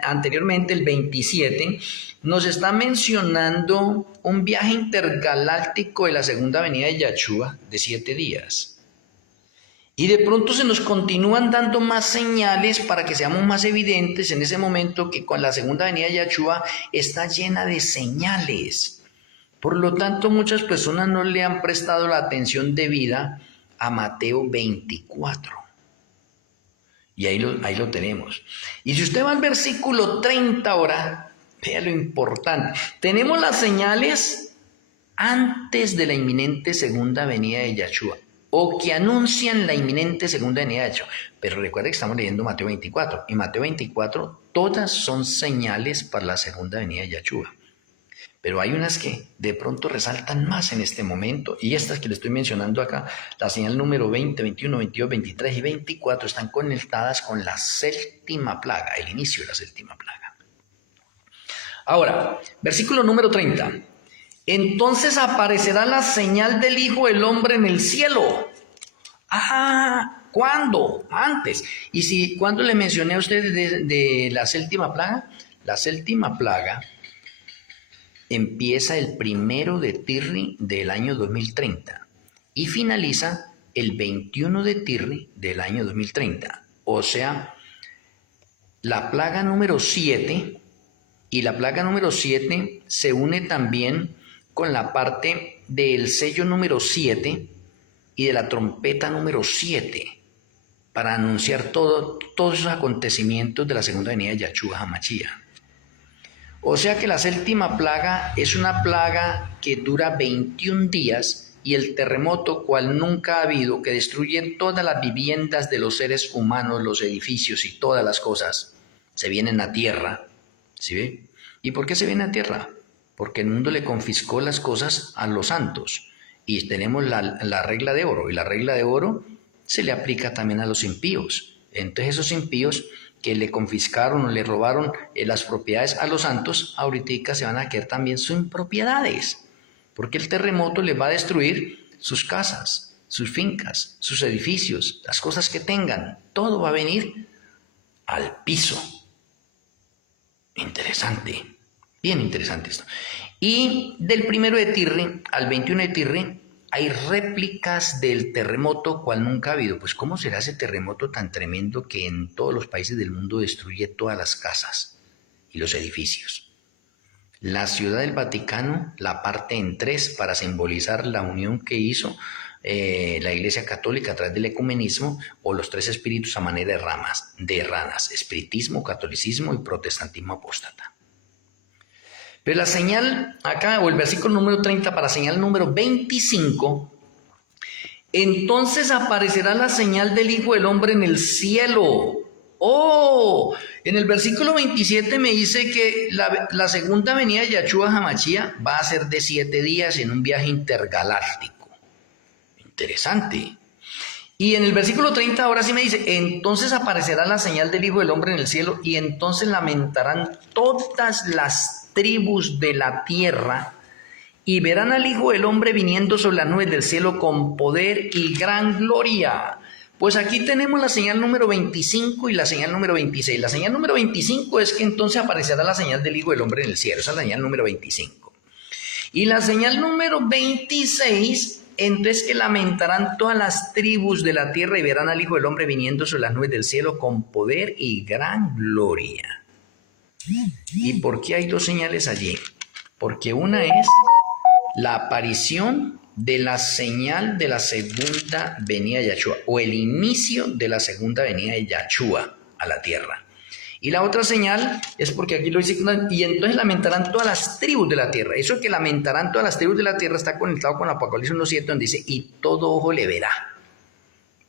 anteriormente, el 27, nos está mencionando un viaje intergaláctico de la segunda venida de Yahshua de 7 días. Y de pronto se nos continúan dando más señales para que seamos más evidentes en ese momento, que con la segunda venida de Yahshua está llena de señales. Por lo tanto, muchas personas no le han prestado la atención debida a Mateo 24. Y ahí lo tenemos. Y si usted va al versículo 30 ahora, vea lo importante. Tenemos las señales antes de la inminente segunda venida de Yahshua, o que anuncian la inminente segunda venida de Yahshua. Pero recuerde que estamos leyendo Mateo 24. Y Mateo 24, todas son señales para la segunda venida de Yahshua. Pero hay unas que de pronto resaltan más en este momento, y estas que le estoy mencionando acá, la señal número 20, 21, 22, 23 y 24, están conectadas con la séptima plaga, el inicio de la séptima plaga. Ahora, versículo número 30. Entonces aparecerá la señal del Hijo del Hombre en el cielo. ¿Cuándo? Antes. Y ¿cuándo le mencioné a ustedes de la séptima plaga? La séptima plaga empieza el 1 de Tirri del año 2030 y finaliza el 21 de Tirri del año 2030. O sea, la plaga número 7, y la plaga número 7 se une también con la parte del sello número 7 y de la trompeta número 7 para anunciar todos esos acontecimientos de la segunda venida de Yahshua HaMashiach. O sea que la séptima plaga es una plaga que dura 21 días, y el terremoto cual nunca ha habido, que destruye todas las viviendas de los seres humanos, los edificios y todas las cosas, se vienen a tierra. ¿Sí ve? ¿Y por qué se viene a tierra? Porque el mundo le confiscó las cosas a los santos, y tenemos la regla de oro, y la regla de oro se le aplica también a los impíos. Entonces esos impíos que le confiscaron o le robaron las propiedades a los santos, ahorita se van a quedar también sin propiedades, porque el terremoto les va a destruir sus casas, sus fincas, sus edificios, las cosas que tengan, todo va a venir al piso. Interesante, bien interesante esto. Y del 1 de Tirri al 21 de Tirri hay réplicas del terremoto cual nunca ha habido. Pues ¿cómo será ese terremoto tan tremendo que en todos los países del mundo destruye todas las casas y los edificios? La ciudad del Vaticano la parte en 3 para simbolizar la unión que hizo la Iglesia Católica a través del ecumenismo, o los 3 espíritus a manera de ranas, espiritismo, catolicismo y protestantismo apóstata. Pero la señal acá, o el versículo número 30 para señal número 25, entonces aparecerá la señal del Hijo del Hombre en el cielo. Oh, en el versículo 27 me dice que la segunda venida de Yahshua HaMashiach va a ser de 7 días en un viaje intergaláctico. Interesante. Y en el versículo 30 ahora sí me dice, entonces aparecerá la señal del Hijo del Hombre en el cielo y entonces lamentarán todas las tribus de la tierra y verán al Hijo del Hombre viniendo sobre las nubes del cielo con poder y gran gloria. Pues aquí tenemos la señal número 25 y la señal número 26. La señal número 25 es que entonces aparecerá la señal del Hijo del Hombre en el cielo. Esa es la señal número 25. Y la señal número 26... entonces que lamentarán todas las tribus de la tierra y verán al Hijo del Hombre viniendo sobre las nubes del cielo con poder y gran gloria. ¿Y por qué hay 2 señales allí? Porque una es la aparición de la señal de la segunda venida de Yahshua, o el inicio de la segunda venida de Yahshua a la tierra. Y la otra señal es porque aquí lo dice, y entonces lamentarán todas las tribus de la tierra. Eso que lamentarán todas las tribus de la tierra está conectado con Apocalipsis 1.7, donde dice, y todo ojo le verá.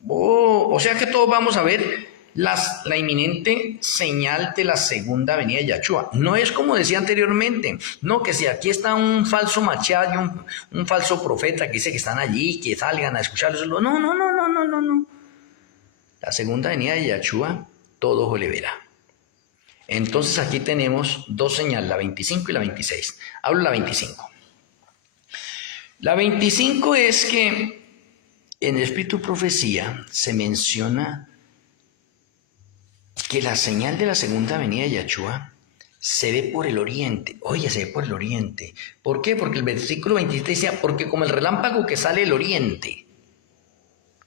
Oh, o sea que todos vamos a ver la inminente señal de la segunda venida de Yahshua. No es como decía anteriormente, no, que si aquí está un falso Mashiach y un falso profeta que dice que están allí, que salgan a escucharlos. No. La segunda venida de Yahshua, todo ojo le verá. Entonces aquí tenemos 2 señales, la 25 y la 26. Hablo de la 25. La 25 es que en el Espíritu Profecía se menciona que la señal de la segunda venida de Yahshua se ve por el oriente. Oye, se ve por el oriente. ¿Por qué? Porque el versículo 27 decía, porque como el relámpago que sale del oriente.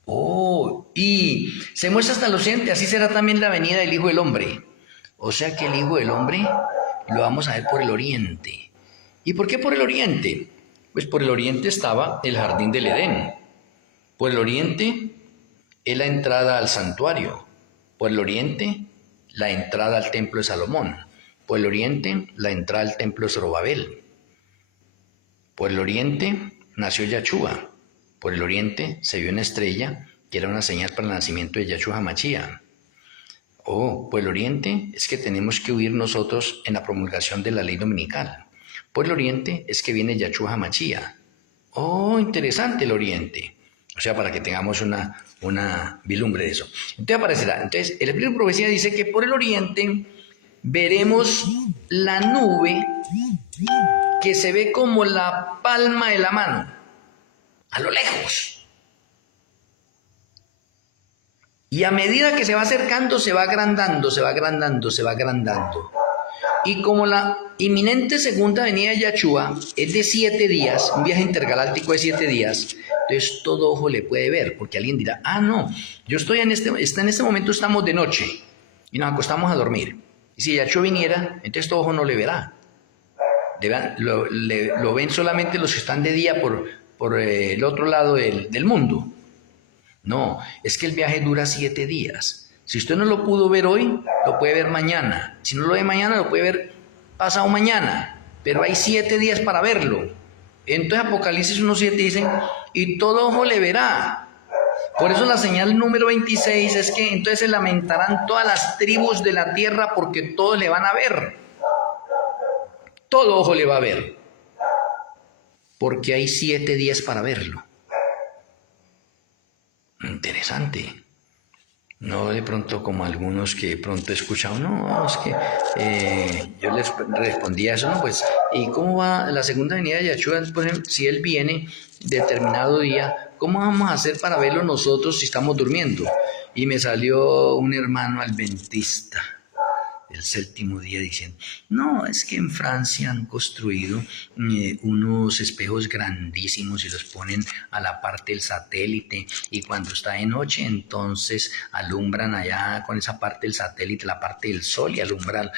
Oh, y se muestra hasta el occidente, así será también la venida del Hijo del Hombre. O sea que el Hijo del Hombre lo vamos a ver por el oriente. ¿Y por qué por el oriente? Pues por el oriente estaba el jardín del Edén. Por el oriente es la entrada al santuario. Por el oriente, la entrada al templo de Salomón. Por el oriente, la entrada al templo de Zorobabel. Por el oriente nació Yahshua. Por el oriente se vio una estrella que era una señal para el nacimiento de Yahshua HaMashiach. Oh, por el oriente es que tenemos que huir nosotros en la promulgación de la ley dominical. Por el oriente es que viene Yahshua HaMashiach. Oh, interesante el oriente. O sea, para que tengamos una vislumbre de eso. Entonces aparecerá. Entonces, el Espíritu de Profecía dice que por el oriente veremos la nube que se ve como la palma de la mano, a lo lejos. Y a medida que se va acercando, se va agrandando. Y como la inminente segunda venida de Yahshua es de 7 días, un viaje intergaláctico de 7 días, entonces todo ojo le puede ver, porque alguien dirá, no, yo estoy en este momento estamos de noche y nos acostamos a dormir. Y si Yahshua viniera, entonces todo ojo no le verá. Lo ven solamente los que están de día por el otro lado del mundo. No, es que el viaje dura 7 días. Si usted no lo pudo ver hoy, lo puede ver mañana. Si no lo ve mañana, lo puede ver pasado mañana. Pero hay 7 días para verlo. Entonces Apocalipsis 1.7 dice, y todo ojo le verá. Por eso la señal número 26 es que entonces se lamentarán todas las tribus de la tierra porque todos le van a ver. Todo ojo le va a ver. Porque hay 7 días para verlo. Interesante. No de pronto como algunos que de pronto he escuchado, no, es que yo les respondía eso, no, pues, ¿y cómo va la segunda venida de Yahshua? Por ejemplo, si él viene determinado día, ¿cómo vamos a hacer para verlo nosotros si estamos durmiendo? Y me salió un hermano adventista el séptimo día diciendo, no, es que en Francia han construido unos espejos grandísimos y los ponen a la parte del satélite y cuando está de noche entonces alumbran allá con esa parte del satélite la parte del sol y alumbran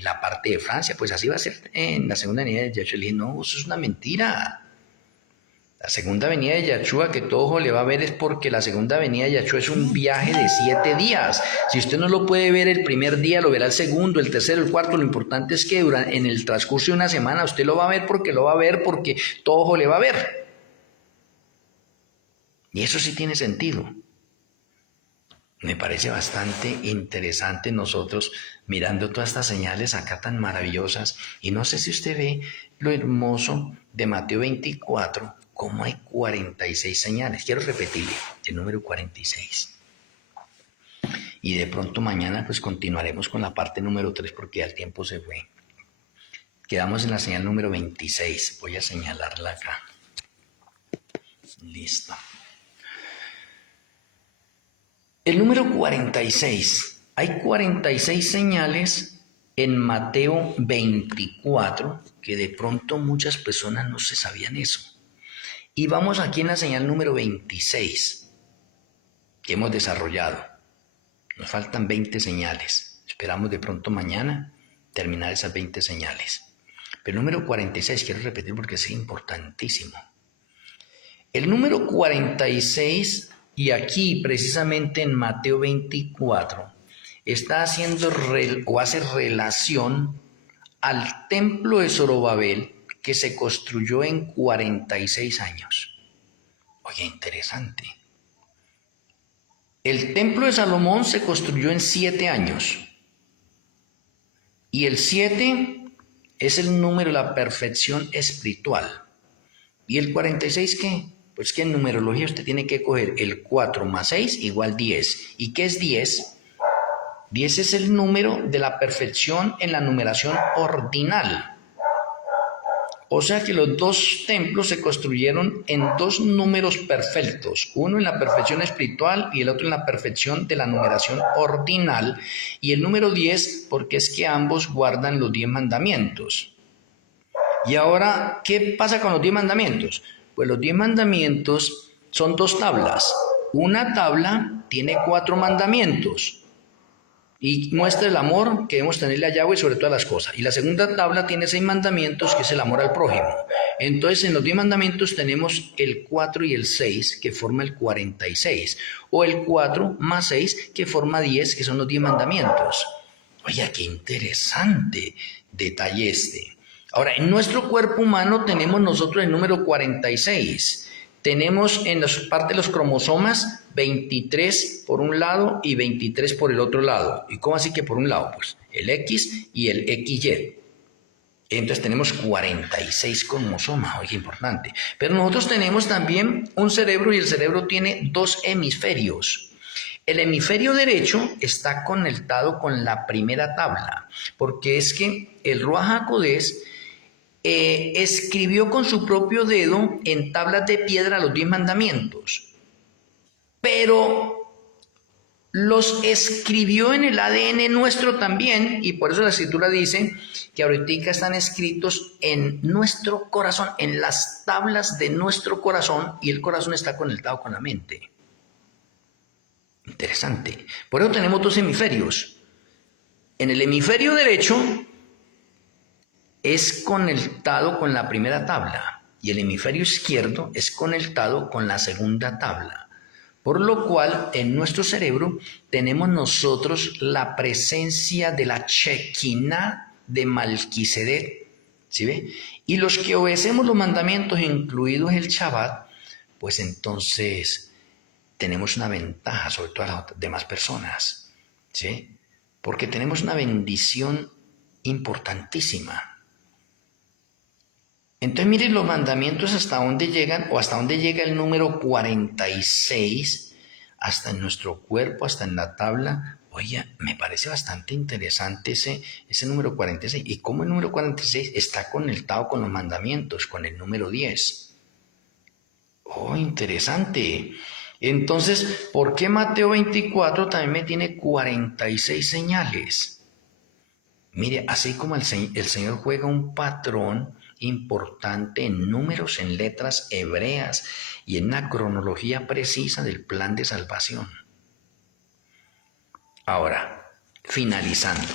la parte de Francia, pues así va a ser en la segunda venida de Yahshua. Le dije, no, eso es una mentira. La segunda venida de Yahshua que todo ojo le va a ver es porque la segunda venida de Yahshua es un viaje de 7 días. Si usted no lo puede ver el primer día, lo verá el segundo, el tercero, el cuarto. Lo importante es que en el transcurso de una semana usted lo va a ver porque todo ojo le va a ver. Y eso sí tiene sentido. Me parece bastante interesante nosotros mirando todas estas señales acá tan maravillosas. Y no sé si usted ve lo hermoso de Mateo 24, cómo hay 46 señales. Quiero repetirle el número 46. Y de pronto mañana pues continuaremos con la parte número 3 porque ya el tiempo se fue. Quedamos en la señal número 26. Voy a señalarla acá. Listo. El número 46. Hay 46 señales en Mateo 24 que de pronto muchas personas no se sabían eso. Y vamos aquí en la señal número 26 que hemos desarrollado. Nos faltan 20 señales. Esperamos de pronto mañana terminar esas 20 señales. Pero el número 46 quiero repetir porque es importantísimo. El número 46, y aquí precisamente en Mateo 24, está haciendo o hace relación al templo de Zorobabel que se construyó en 46 años. Oye, interesante. El templo de Salomón se construyó en 7 años. Y el 7 es el número de la perfección espiritual. ¿Y el 46 qué? Pues que en numerología usted tiene que coger el 4 más 6 igual 10. ¿Y qué es 10? 10 es el número de la perfección en la numeración ordinal. O sea que los dos templos se construyeron en dos números perfectos, uno en la perfección espiritual y el otro en la perfección de la numeración ordinal, y el número 10 porque es que ambos guardan los 10 mandamientos. Y ahora, ¿qué pasa con los 10 mandamientos? Pues los 10 mandamientos son dos tablas. Una tabla tiene 4 mandamientos y muestra el amor que debemos tenerle a Yahweh sobre todas las cosas. Y la segunda tabla tiene 6 mandamientos, que es el amor al prójimo. Entonces, en los 10 mandamientos tenemos el 4 y el 6, que forma el 46. O el 4 más 6, que forma 10, que son los 10 mandamientos. Oye, qué interesante detalle este. Ahora, en nuestro cuerpo humano tenemos nosotros el número 46. Tenemos en la parte de los cromosomas 23 por un lado y 23 por el otro lado. ¿Y cómo así que por un lado? Pues el X y el XY. Entonces tenemos 46 cromosomas, oye, importante. Pero nosotros tenemos también un cerebro y el cerebro tiene 2 hemisferios. El hemisferio derecho está conectado con la primera tabla, porque es que el Ruach HaKodesh escribió con su propio dedo en tablas de piedra los 10 mandamientos, pero los escribió en el ADN nuestro también, y por eso la escritura dice que ahorita están escritos en nuestro corazón, en las tablas de nuestro corazón, y el corazón está conectado con la mente. Interesante. Por eso tenemos 2 hemisferios. En el hemisferio derecho es conectado con la primera tabla y el hemisferio izquierdo es conectado con la segunda tabla. Por lo cual, en nuestro cerebro tenemos nosotros la presencia de la Shekinah de Malquisedec, ¿sí ve? Y los que obedecemos los mandamientos, incluidos el Shabbat, pues entonces tenemos una ventaja sobre todas las demás personas, ¿sí? Porque tenemos una bendición importantísima. Entonces miren los mandamientos hasta dónde llegan, o hasta dónde llega el número 46, hasta en nuestro cuerpo, hasta en la tabla. Oye, me parece bastante interesante ese número 46. Y cómo el número 46 está conectado con los mandamientos, con el número 10. Oh, interesante. Entonces, ¿por qué Mateo 24 también me tiene 46 señales? Mire, así como el Señor juega un patrón importante en números, en letras hebreas y en una cronología precisa del plan de salvación. Ahora, finalizando.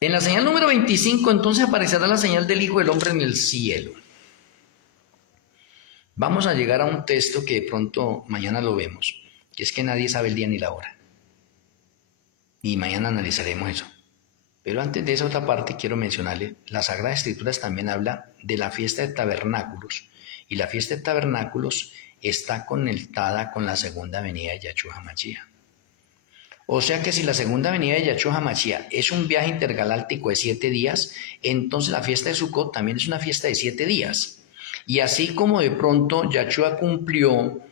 En la señal número 25, entonces aparecerá la señal del Hijo del Hombre en el cielo. Vamos a llegar a un texto que de pronto mañana lo vemos, que es que nadie sabe el día ni la hora. Y mañana analizaremos eso. Pero antes de esa otra parte quiero mencionarle, las Sagradas Escrituras también habla de la fiesta de tabernáculos. Y la fiesta de tabernáculos está conectada con la segunda venida de Yahshua HaMashiach. O sea que si la segunda venida de Yahshua HaMashiach es un viaje intergaláctico de 7 días, entonces la fiesta de Sukkot también es una fiesta de 7 días. Y así como de pronto Yahshua cumplió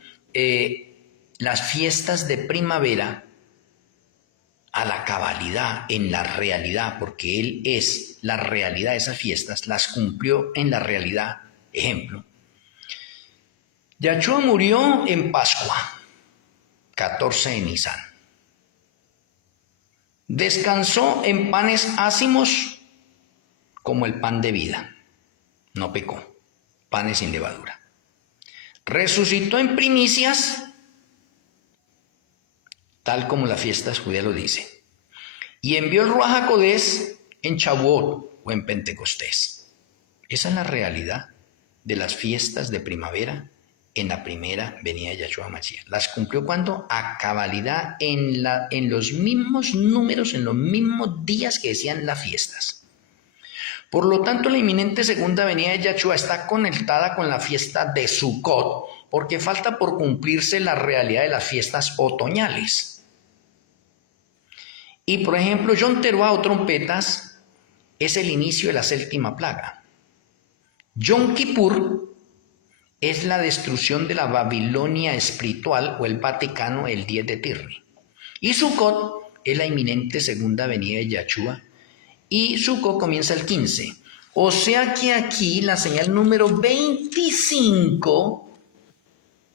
las fiestas de primavera a la cabalidad, en la realidad, porque Él es la realidad de esas fiestas, las cumplió en la realidad. Ejemplo, Yahshua murió en Pascua, 14 de Nisan. Descansó en panes ácimos como el pan de vida. No pecó. Panes sin levadura. Resucitó en primicias, tal como la fiesta judía lo dice. Y envió el Ruaj HaKodesh en Shavuot o en Pentecostés. Esa es la realidad de las fiestas de primavera en la primera venida de Yahshua HaMashiach. Las cumplió cuando a cabalidad en los mismos números, en los mismos días que decían las fiestas. Por lo tanto, la inminente segunda venida de Yahshua está conectada con la fiesta de Sukkot, porque falta por cumplirse la realidad de las fiestas otoñales. Y por ejemplo, Yom Teruah o trompetas es el inicio de la séptima plaga. Yom Kippur es la destrucción de la Babilonia espiritual o el Vaticano el 10 de Tirri. Y Sukkot es la inminente segunda venida de Yahshua. Y Sukkot comienza el 15. O sea que aquí la señal número 25,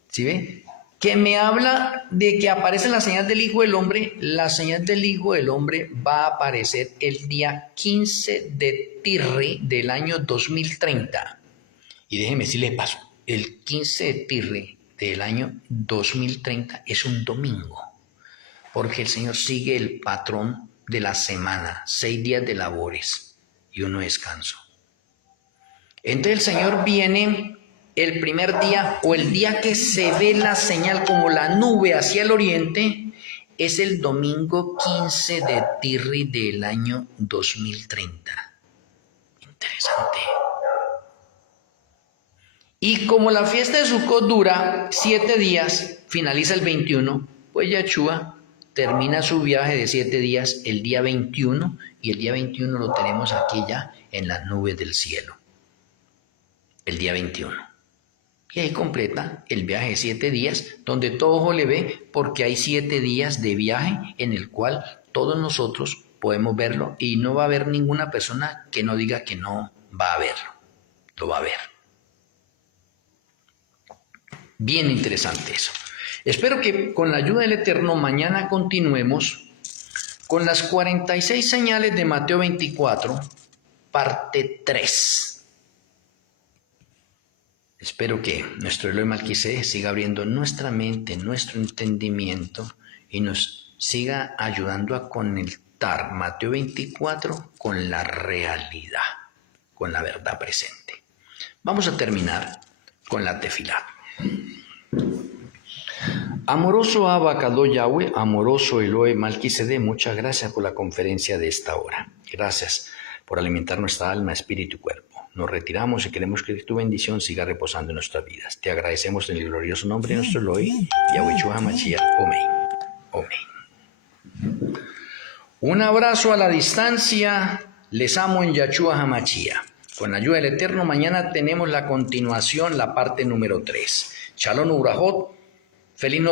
¿sí ve? Que me habla de que aparece la señal del Hijo del Hombre. La señal del Hijo del Hombre va a aparecer el día 15 de Tirri del año 2030. Y déjeme decirle paso. El 15 de Tirri del año 2030 es un domingo, porque el Señor sigue el patrón de la semana, 6 días de labores y 1 descanso. Entonces el Señor viene el primer día o el día que se ve la señal como la nube hacia el oriente, es el domingo 15 de Tirri del año 2030. Interesante. Y como la fiesta de Sukkot dura 7 días, finaliza el 21, pues Yahshua termina su viaje de 7 días el día 21, y el día 21 lo tenemos aquí ya en las nubes del cielo. El día 21. Y ahí completa el viaje de 7 días, donde todo ojo le ve, porque hay 7 días de viaje en el cual todos nosotros podemos verlo, y no va a haber ninguna persona que no diga que no va a verlo. Lo va a ver. Bien interesante eso. Espero que con la ayuda del Eterno mañana continuemos con las 46 señales de Mateo 24, parte 3. Espero que nuestro Elohim Malquisedec siga abriendo nuestra mente, nuestro entendimiento y nos siga ayudando a conectar Mateo 24 con la realidad, con la verdad presente. Vamos a terminar con la tefilá. Amoroso Abba Kadosh Yahweh, amoroso Elohim Malquisedec, muchas gracias por la conferencia de esta hora. Gracias por alimentar nuestra alma, espíritu y cuerpo. Nos retiramos y queremos que tu bendición siga reposando en nuestras vidas. Te agradecemos en el glorioso nombre de nuestro Elohim, Yahweh Yeshua HaMashiach. Amén. Amén. Un abrazo a la distancia. Les amo en Yahshua HaMashiach. Con la ayuda del Eterno, mañana tenemos la continuación, la parte número 3. Shalom Ubrajot. Feliz noche.